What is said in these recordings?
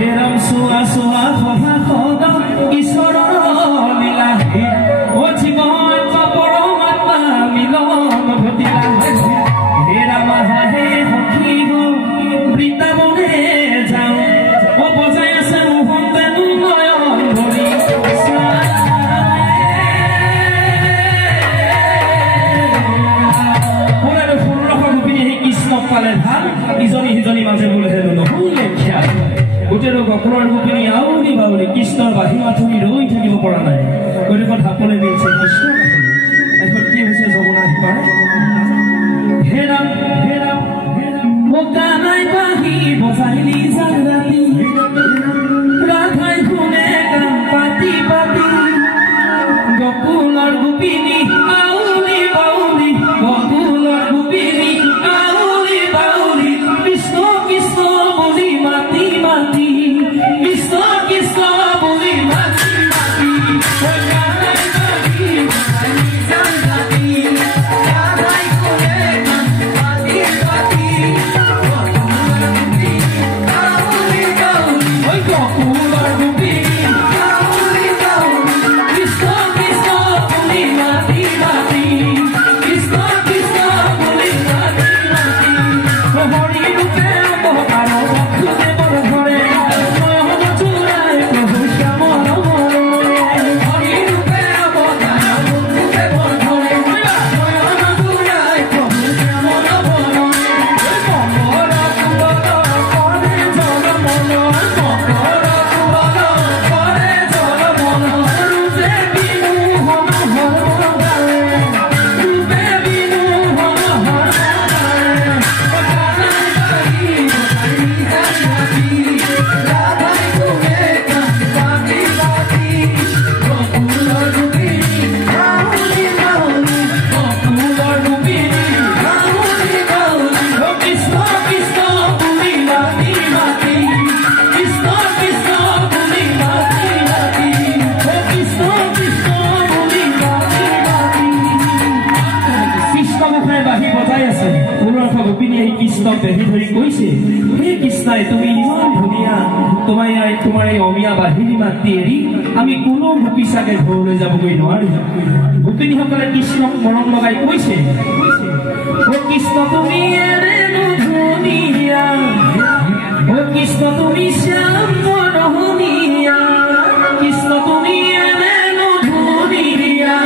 হেৰাম চোৱা চোৱা সভা সদ ঈশ্বৰৰ লীলা অ জীৱন পৰমাত্মা মিলন ঘটিলা হেৰাম আহে সখী গো বৃন্দাবনে যাওঁ অ বজাই আছে মোহন তেনো নয়ন ধৰি পালে ভাল ইজনী সিজনী মাজে বোলে হেনো নহলে খ্যাল গোটেই গকুলৰ গোপিনী আউৰি বাউৰি কৃষ্ণৰ বাঁহী মাথনি ৰৈ থাকিব পৰা নাই গতিকে ঢাপলে মিলছে কৃষ্ণ এখন কি হৈছে যমুনা সিপাৰ হেৰাম হেৰাম বোকা নাই বাঁহী বজাইলি জাগৰাতি ৰাধাই শুনে গান পাতি পাতি গকুলৰ গোপিনী আউৰি বাউৰি গকুলৰ গোপিনী বেহি ধৰি কৈছে হে কৃষ্ণাই তুমি ইমান ধুনীয়া তোমাৰ এই অমিয়া বাহিনী মাতি এৰি আমি কোনো গোপী চাগে ঘৰলৈ যাবগৈ নোৱাৰো গোপিনীসকলে কৃষ্ণক মৰম লগাই কৈছে ও কৃষ্ণ তুমি এৰেনো ধুনীয়া ও কৃষ্ণ তুমি শ্যাম মনোহনীয়া কৃষ্ণ তুমি এৰেনো ধুনীয়া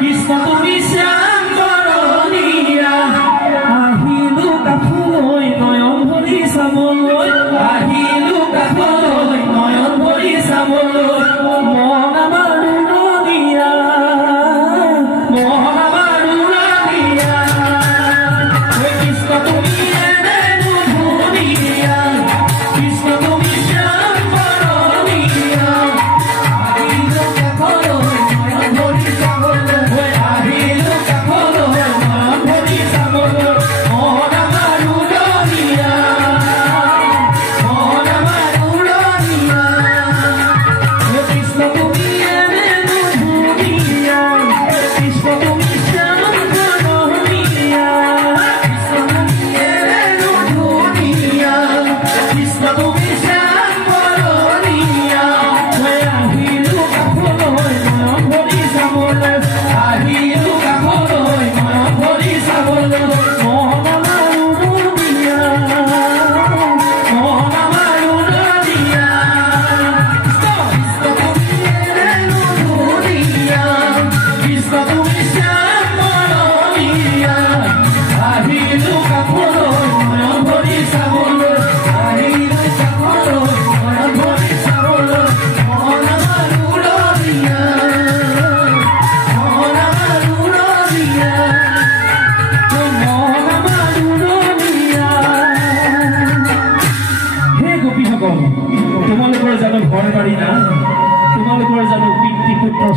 কৃষ্ণ তুমি শ্যাম চাবলৈ আহিলো কাষলৈ নয়ন ভৰি চাবলৈ মন আমাৰ উৰণীয়া মন আমাৰ উৰণীয়া কৃষ্ণ তুমি এনেনো ধুনীয়া কৃষ্ণ তুমি শ্যাম বৰণীয়া আহিলো কাষলৈ নয়ন ভৰি চাবলৈ আহিলো কাষলৈ নয়ন ভৰি চাবলৈ মন আমাৰ উৰণীয়া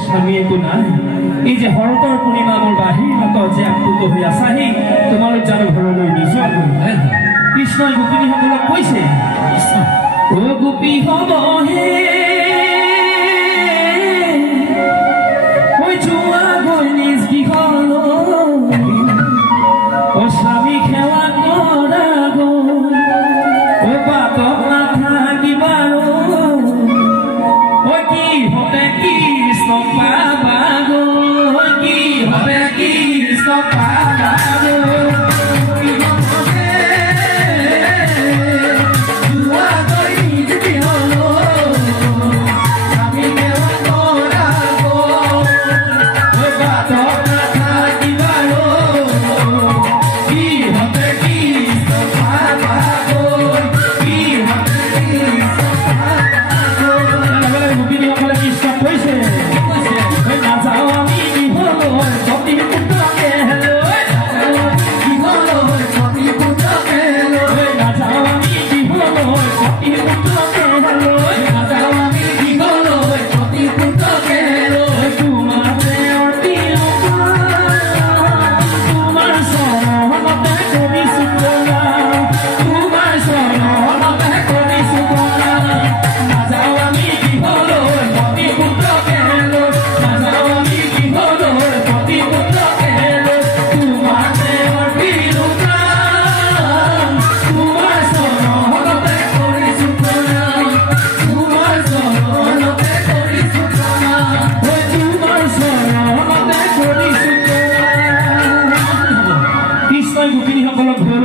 স্বামী একো নাই এই যে হৰতৰ পূৰ্ণিমা মোৰ বাহিৰ হাতত যে আপ্লুত হৈ আছাহি তোমালোক জানো ঘৰলৈ নোযোৱা কৃষ্ণই গোপিনীসকলক কৈছে ও গোপী হ'ব হে ঐ যোৱা গৈ নিজ গৃহলৈ ও স্বামী সেৱা কৰা গৈ ও বাটত নাথাকিবা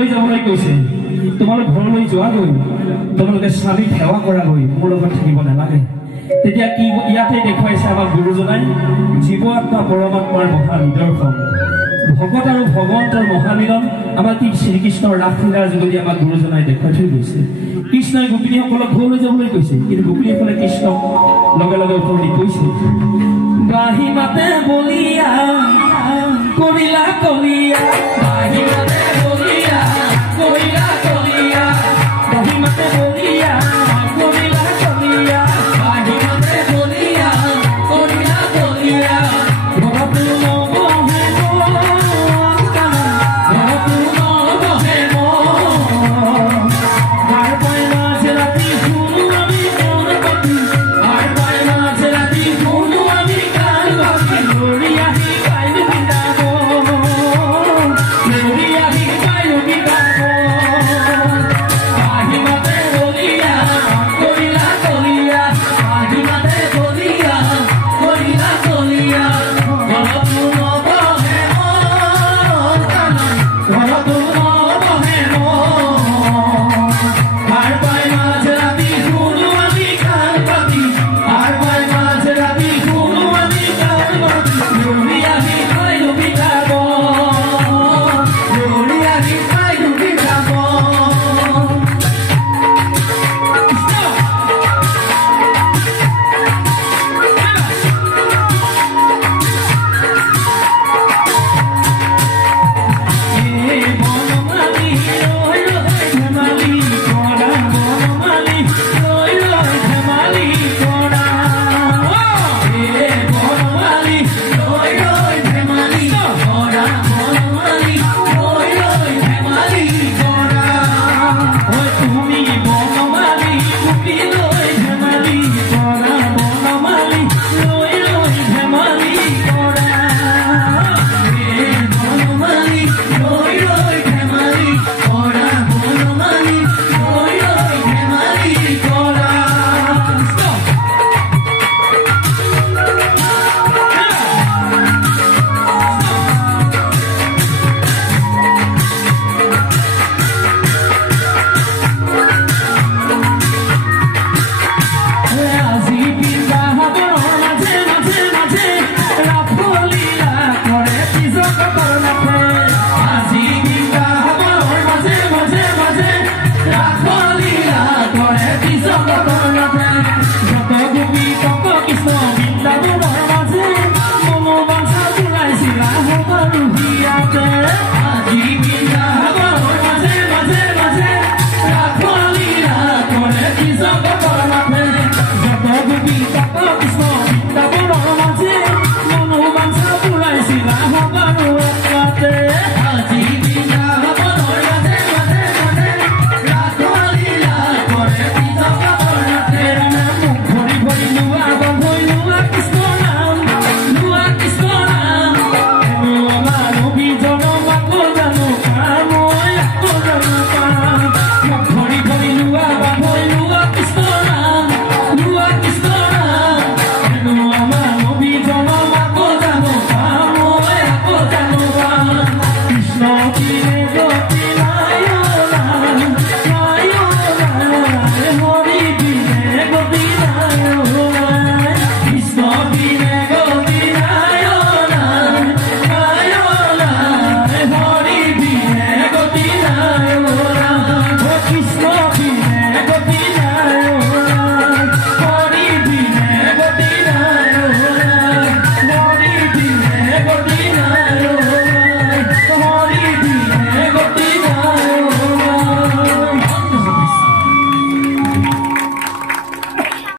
ঘৰলৈ যাবলৈ কৈছে তোমালোক ঘৰলৈ যোৱাগৈ তোমালোকে স্বামীক সেৱা কৰাগৈ মোৰ লগত থাকিব নালাগে তেতিয়া কি ইয়াতে দেখুৱাইছে আমাক গুৰুজনাই জীৱ আত্মা পৰমাত্মাৰ মহা নিদৰ্শন ভগত আৰু ভগৱন্তৰ মহামিলন আমাক কি শ্ৰীকৃষ্ণৰ ৰাসলীলাৰ যোগেদি আমাক গুৰুজনাই দেখুৱাই থৈ গৈছে কৃষ্ণই গোপিনীসকলক ঘৰলৈ যাবলৈ কৈছে কিন্তু গোপিনীসকলে কৃষ্ণক লগে লগে উত্তৰি কৈছে বাঁহী মাতে বলিয়া কৰিলা কলিয়া বাঁহী মাতে